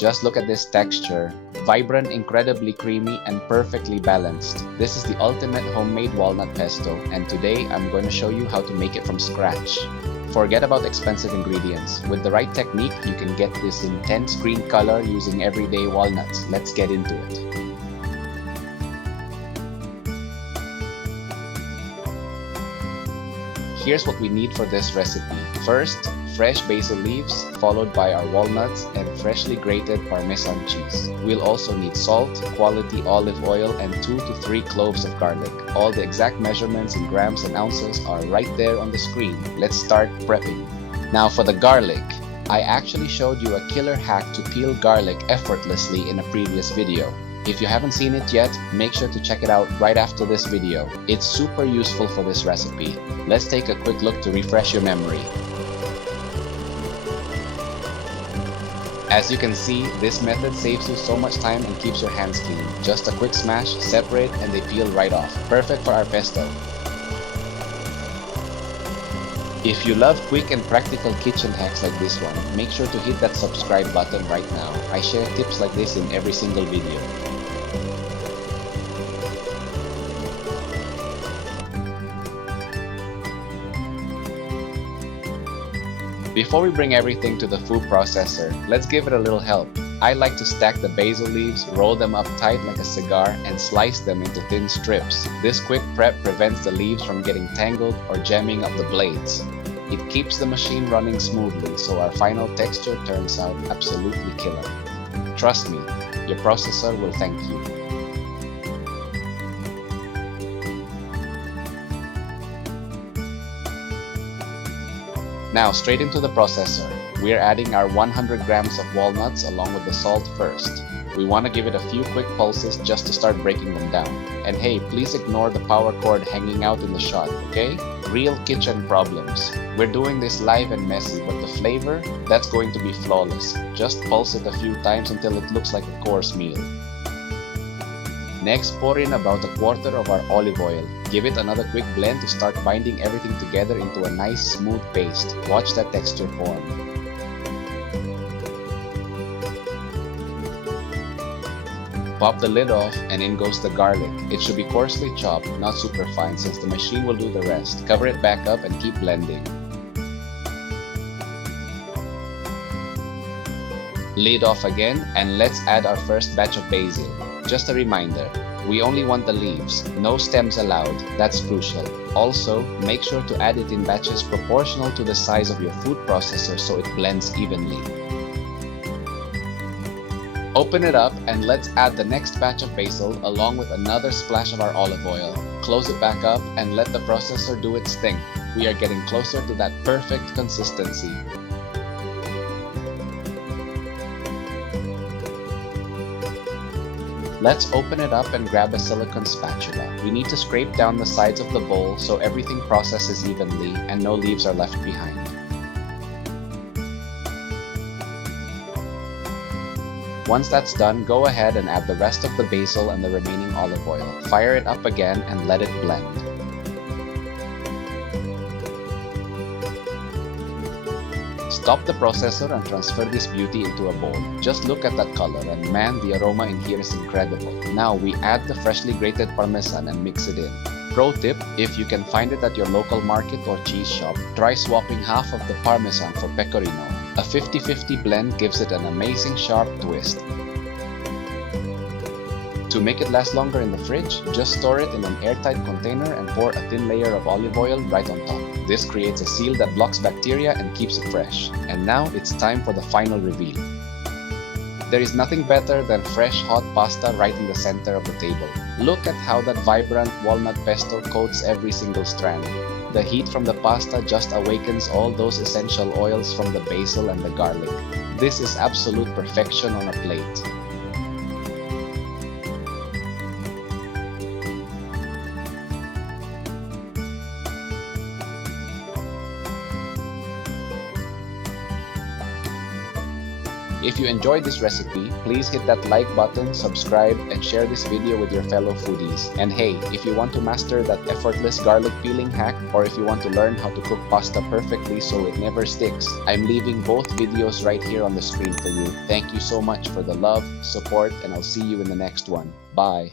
Just look at this texture. Vibrant, incredibly creamy, and perfectly balanced. This is the ultimate homemade walnut pesto, and today I'm going to show you how to make it from scratch. Forget about expensive ingredients. With the right technique, you can get this intense green color using everyday walnuts. Let's get into it. Here's what we need for this recipe. First, fresh basil leaves, followed by our walnuts and freshly grated Parmesan cheese. We'll also need salt, quality olive oil, and 2 to 3 cloves of garlic. All the exact measurements in grams and ounces are right there on the screen. Let's start prepping. Now for the garlic. I actually showed you a killer hack to peel garlic effortlessly in a previous video. If you haven't seen it yet, make sure to check it out right after this video. It's super useful for this recipe. Let's take a quick look to refresh your memory. As you can see, this method saves you so much time and keeps your hands clean. Just a quick smash, separate, and they peel right off. Perfect for our pesto. If you love quick and practical kitchen hacks like this one, make sure to hit that subscribe button right now. I share tips like this in every single video. Before we bring everything to the food processor, let's give it a little help. I like to stack the basil leaves, roll them up tight like a cigar, and slice them into thin strips. This quick prep prevents the leaves from getting tangled or jamming up the blades. It keeps the machine running smoothly, so our final texture turns out absolutely killer. Trust me, your processor will thank you. Now straight into the processor. We're adding our 100 grams of walnuts along with the salt first. We want to give it a few quick pulses just to start breaking them down. And hey, please ignore the power cord hanging out in the shot, okay? Real kitchen problems. We're doing this live and messy, but the flavor, that's going to be flawless. Just pulse it a few times until it looks like a course meal. Next, pour in about 1/4 of our olive oil. Give it another quick blend to start binding everything together into a nice smooth paste. Watch that texture form. Pop the lid off and in goes the garlic. It should be coarsely chopped, not super fine, since the machine will do the rest. Cover it back up and keep blending. Lid off again, and let's add our first batch of basil. Just a reminder, we only want the leaves, no stems allowed, that's crucial. Also, make sure to add it in batches proportional to the size of your food processor so it blends evenly. Open it up and let's add the next batch of basil along with another splash of our olive oil. Close it back up and let the processor do its thing. We are getting closer to that perfect consistency. Let's open it up and grab a silicone spatula. We need to scrape down the sides of the bowl so everything processes evenly and no leaves are left behind. Once that's done, go ahead and add the rest of the basil and the remaining olive oil. Fire it up again and let it blend. Stop the processor and transfer this beauty into a bowl. Just look at that color, and man, the aroma in here is incredible. Now we add the freshly grated Parmesan and mix it in. Pro tip, if you can find it at your local market or cheese shop, try swapping half of the Parmesan for Pecorino. A 50-50 blend gives it an amazing sharp twist. To make it last longer in the fridge, just store it in an airtight container and pour a thin layer of olive oil right on top. This creates a seal that blocks bacteria and keeps it fresh. And now it's time for the final reveal. There is nothing better than fresh hot pasta right in the center of the table. Look at how that vibrant walnut pesto coats every single strand. The heat from the pasta just awakens all those essential oils from the basil and the garlic. This is absolute perfection on a plate. If you enjoyed this recipe, please hit that like button, subscribe, and share this video with your fellow foodies. And hey, if you want to master that effortless garlic peeling hack, or if you want to learn how to cook pasta perfectly so it never sticks, I'm leaving both videos right here on the screen for you. Thank you so much for the love, support, and I'll see you in the next one. Bye.